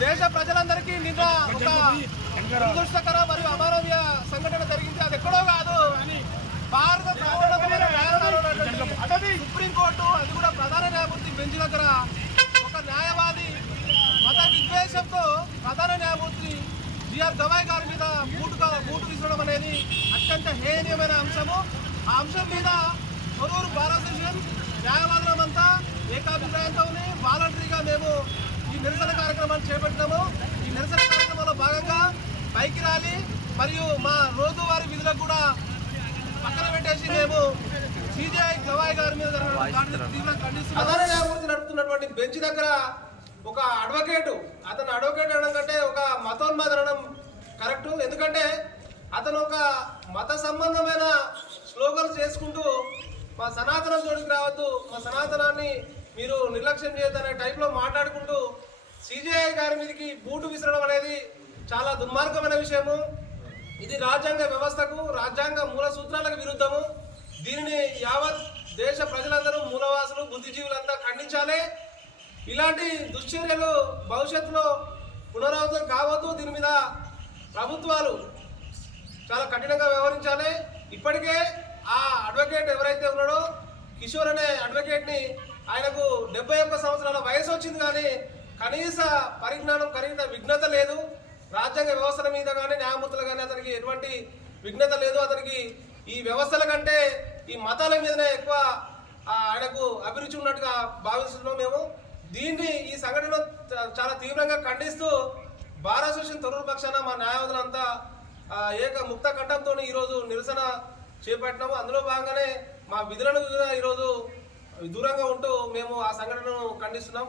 దేశ ప్రజలందరికీ నిన్న ఒక దురదృష్టకర మరియు అమానవీయ సంఘటన జరిగింది. అది ఎక్కడో కాదు, భారత సుప్రీంకోర్టు, అది కూడా ప్రధాన న్యాయమూర్తి బెంచ్ దగ్గర ఒక న్యాయవాది మత విద్వేషంతో ప్రధాన న్యాయమూర్తి బిఆర్ గవాయ్ గారి మీద బూటు విసరడం అనేది అత్యంత హేయనీయమైన అంశము. ఆ అంశం మీద కొరూరు బార్ అసోసియేషన్ న్యాయవాదులమంతా ఏకాభిప్రాయంతో వాలంటరీగా మేము ఈ నిరసన కార్యక్రమాన్ని చేపట్టినాము. ఈ నిరసన కార్యక్రమంలో భాగంగా బైక్ ర్యాలీ మరియు మా రోజువారీ విధులకు కూడా పక్కన పెట్టేసి మేము సిజేఐ గవాయ్ గారి మీద తీవ్రంగా ఖండిస్తున్నాం. ప్రధాన న్యాయమూర్తి నడుపుతున్నటువంటి బెంచ్ దగ్గర ఒక అడ్వకేట్ అనడం కంటే ఒక మతోన్మాద అనడం కరెక్ట్. ఎందుకంటే అతను ఒక మత సంబంధమైన స్లోగన్స్ చేసుకుంటూ మా సనాతనం జోడికి రావద్దు, మా సనాతనాన్ని మీరు నిర్లక్ష్యం చేయొద్దనే టైప్లో మాట్లాడుకుంటూ సిజేఐ గారి మీదకి బూటు విసరడం అనేది చాలా దుర్మార్గమైన విషయము. ఇది రాజ్యాంగ వ్యవస్థకు, రాజ్యాంగ మూల సూత్రాలకు విరుద్ధము. దీనిని యావత్ దేశ ప్రజలందరూ, మూలవాసులు, బుద్ధిజీవులంతా ఖండించాలి. ఇలాంటి దుశ్చర్యలు భవిష్యత్తులో పునరావృతం కావద్దు. దీని మీద ప్రభుత్వాలు చాలా కఠినంగా వ్యవహరించాలి. ఇప్పటికే ఆ అడ్వకేట్ ఎవరైతే ఉన్నాడో కిషోర్ అనే అడ్వకేట్ని, ఆయనకు 71 సంవత్సరాల వయసు వచ్చింది, కానీ కనీస పరిజ్ఞానం, కనీస విఘ్నత లేదు. రాజ్యాంగ వ్యవస్థల మీద కానీ న్యాయమూర్తులు కానీ అతనికి ఎటువంటి విఘ్నత లేదు. అతనికి ఈ వ్యవస్థల కంటే ఈ మతాల మీదనే ఎక్కువ ఆయనకు అభిరుచి ఉన్నట్టుగా భావిస్తున్నాం మేము. దీన్ని, ఈ సంఘటన చాలా తీవ్రంగా ఖండిస్తూ బార్ అసోసియేషన్ తొర్రూరు పక్షాన మా న్యాయవాదులంతా ముక్త కంఠంతో ఈరోజు నిరసన చేపట్టినాము. అందులో భాగంగానే మా విధులను ఈరోజు దూరంగా ఉంటూ మేము ఆ సంఘటనను ఖండిస్తున్నాం.